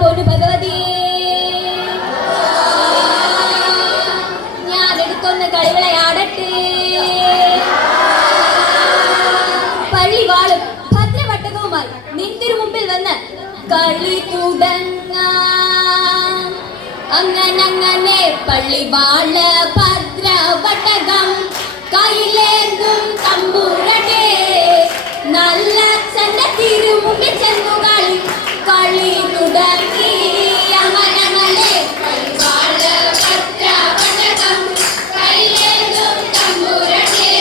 പൊന്നു ഭഗവതി ഞാൻ എടുക്കൊന്ന് കളിവിളയാടട്ടെ. പള്ളിവാളും ഭദ്രവട്ടകവുമായി നിന്തിരു മുമ്പിൽ വന്ന് കളി തുടങ്ങാം. അങ്ങനെ പള്ളിവാള് ഭദ്രവട്ടകം കയ്യിലേന്തും തമ്പുരട്ടെ. നല്ല ചന്ത തിരുമുമ്പിൽ ചെന്നു കളി തുടങ്ങി. അങ്ങനെ പള്ളിവാള് ഭദ്രവട്ടകം കയ്യിലേന്തും തമ്പുരട്ടെ.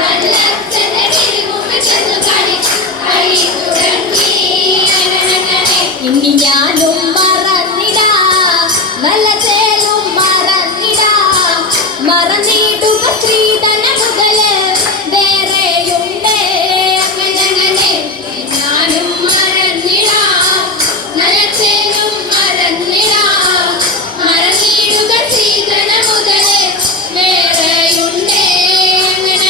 നല്ല ചന്ത തിരുമുമ്പിൽ ചെന്നു കളി തുടങ്ങി. ഇനി ഞാനും മറന്നിടാ നല്ല ചേലും മറന്നിടാ. മറന്നിടുക സ്ത്രീധന മുതല് വേറെയുണ്ട്. അങ്ങനെ ഞാനും മറന്നിടാ നല്ല ചേലും മറന്നിടാ. മറന്നിടുക സ്ത്രീധന മുതല് വേറെയുണ്ട്.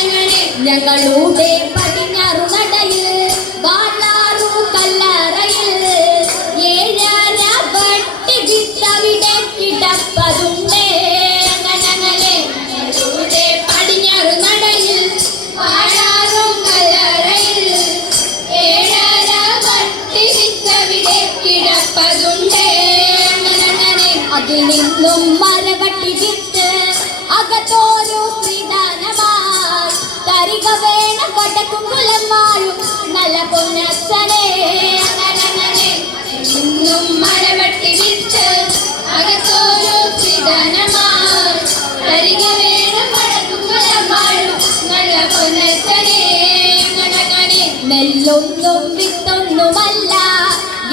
അങ്ങനെ ഞങ്ങളുടെ പടിഞ്ഞാറു നടയിൽ വാളാറു കല്ലറയിൽ ഏഴര വട്ടി വിത്തവിടെ കിടപ്പതുണ്ട്. അങ്ങനെ ഞങ്ങളുടെ പടിഞ്ഞാറു നടയിൽ വാളാറും കല്ലറയിൽ ഏഴര വട്ടി വിത്തവിടെ കിടപ്പതുണ്ട്. അങ്ങനെ അതിൽ നിന്നും മരവട്ടി വിത്ത് അകത്തോരു ശ്രീദാനമായി തരിക വേണം കൊടക്കുങ്കുലന്മാരും നല്ല പൊന്നച്ഛനെ. അങ്ങനെ നിന്നും മരവട്ടി വിത്ത് അകത്തോരു ശ്രീദാനമായി തരിക വേണം കൊടക്കുങ്കുലന്മാരും നല്ല പൊന്നച്ഛനെ. അങ്ങനെ നെല്ലൊന്നും വിത്തൊന്നുമല്ല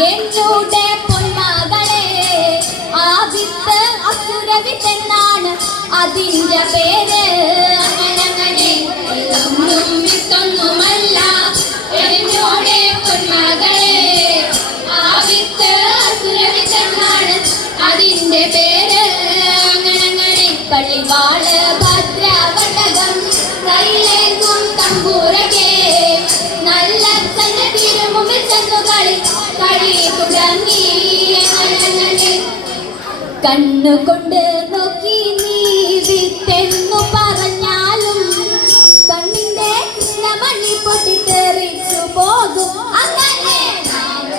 എന്നോടെ പൊന്മകളെ. ആ വിത്ത് അസുരവിത്തെന്നാണ് അതിന്റെ പേര്. അങ്ങനെ ഒന്നും വിത്തൊന്നുമല്ല എന്നോടെ പൊന്മകളെ. ആ വിത്ത് അസുരവിത്തെന്നാണ് അതിന്റെ പേര്. അങ്ങനെ പള്ളിവാള് ഭദ്രവട്ടകം കയ്യിലേന്തും തമ്പുരകെ. നല്ല തന്നെ തിരുമുമ്പിൽ ചെന്നു കളി തുടങ്ങി. അങ്ങനെ കണ്ണുകൊണ്ട് നോക്കി നീ വിത്തെന്നു പറഞ്ഞാലും കണ്ണിന്റെ കൃഷ്ണമണി പൊട്ടിത്തെറിച്ചു പോകും. അങ്ങനെ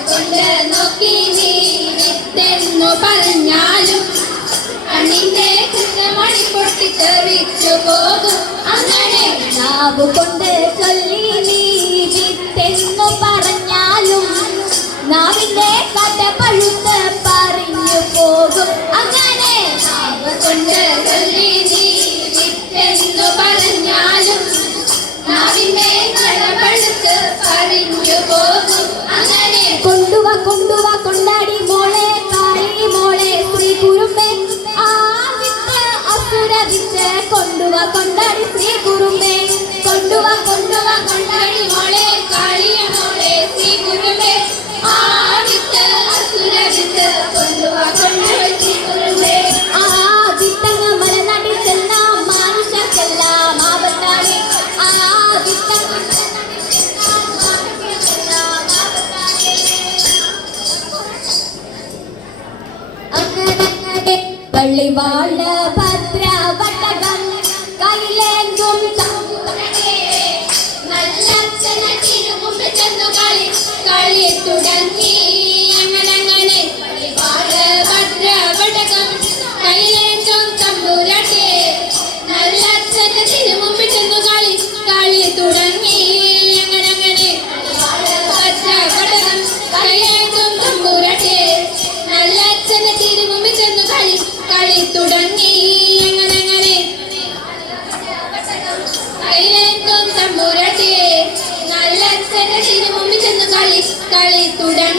കൊണ്ട് നോക്കി നീ വിത്തെന്നു പറഞ്ഞാലും കണ്ണിന്റെ കൃഷ്ണമണി പൊട്ടിത്തെറിച്ചു പോകും. അങ്ങനെ നാവ് കൊണ്ട് ചൊല്ലി നീ വിത്തെന്നു പറഞ്ഞാലും നാവിന്റെ കഥ പഴുത്ത് പറഞ്ഞു പോകും. അങ്ങനെ നാവ് കൊണ്ട് ചൊല്ലി നീ വിത്തെന്നു പറഞ്ഞാലും നാവിന്റെ കഥ പഴുത്ത് പറഞ്ഞു പോകും. അങ്ങനെ കൊണ്ടുവാ കൊണ്ടാടി മോളെ കാളി മോളെ ശ്രീ കുറുമ്പേ. ആ വിത്ത് അസുര വിത്ത് കൊണ്ടുവാ കൊണ്ടാടി ശ്രീ കുറുമ്പേ. കൊണ്ടുവാ കൊണ്ടാടി മോളെ കാളി മോളെ ശ്രീ കുറുമ്പേ. ആ വിത്ത് അസുര വിത്ത് കൊണ്ടുവാ കൊണ്ടാടി ശ്രീ കുറുമ്പേ. ആ വിത്തങ്ങ മലനാട്ടിൽ ചെല്ലാം മനുഷ്യർക്കെല്ലാം ആപത്താണ്. ആ വിത്തങ്ങ പള്ളിവാള് ഭദ്രവട്ടകം കയ്യിലേന്തും തമ്പുരകെ. നല്ല തിരുമുമ്പിൽ ചെന്നു കളി തുടങ്ങി. അങ്ങനെ പള്ളിവാള് ഭദ്രവട്ടകം കയ്യിലേന്തും തമ്പുരകെ. നല്ല തിരുമുമ്പിൽ ചെന്നു കളി തുടങ്ങി. അങ്ങനെ ഭദ്രവട്ടകം കയ്യിലേന്തും തമ്പുരകെ. നല്ല തിരുമുമ്പിൽ ചെന്നു കളി തുടങ്ങി. അങ്ങനെ കയ്യിലേന്തും തമ്പുരട്ടെ. നല്ല തിരുമുമ്പിൽ ചെന്നു കളി തുടങ്ങി.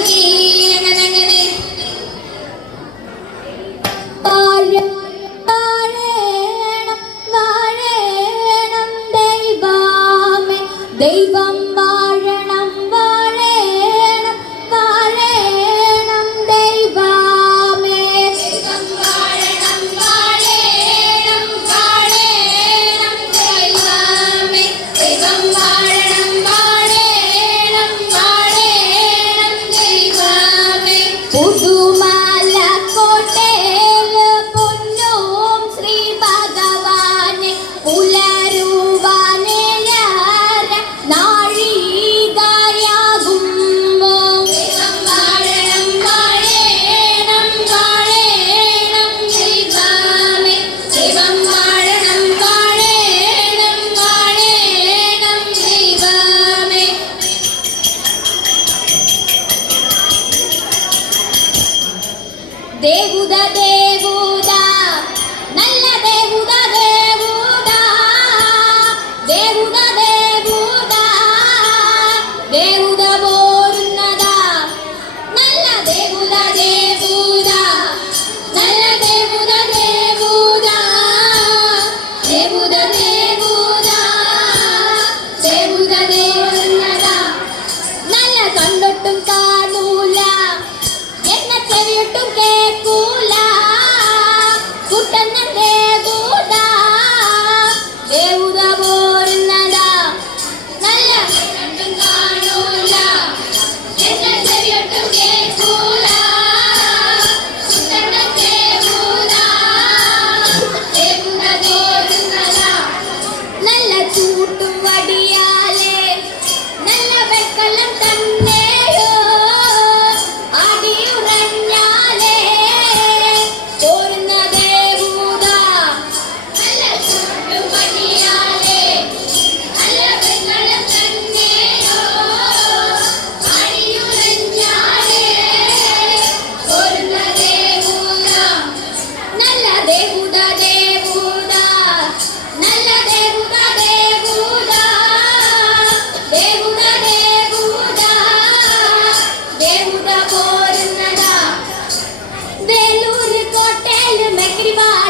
ദേവൂത നല്ല ദേവൂത ദേവൂത ദേവൂത ദേവൂത ദേവൂത പോരുന്നതാ നല്ല ദേവൂത ദേവൂത നല്ല ദേവൂത ദേവൂത ദേവൂത ദേവൂത ദേവൂത പോരുന്നതാ നല്ല കണ്ടൊട്ടും കാണൂല എന്ന ചെവിയൊട്ടും കേൾക്കൂല കുട്ടന്ന ദേവൂത ദേവൂത പോരുന്നതാ നല്ല കണ്ടൊട്ടും കാണൂല എന്ന ചെവിയൊട്ടും കേൾക്കൂല കുട്ടന്ന ദേവൂത ദേവൂത പോരുന്നതാ നല്ല ചൂട്ടും വടിയാലേ നല്ല വെക്കലം തന്നെയോ ആടിയുറഞ്ഞാലേ പോരുന്ന ദേവൂത നല്ല ചൂട്ടും വടിയാലേ നല്ല വെക്കലം തന്നെയോ ആടിയുറഞ്ഞാലേ പോരുന്ന ദേവൂത നല്ല ദേവൂത ദേവൂത നല്ല ദേവൂത ദേവൂത ദേവൂത ദേവൂത ദേവൂത പോരുന്നതാ വേലൂർ കോട്ടയിൽ മെക്രിവാൾ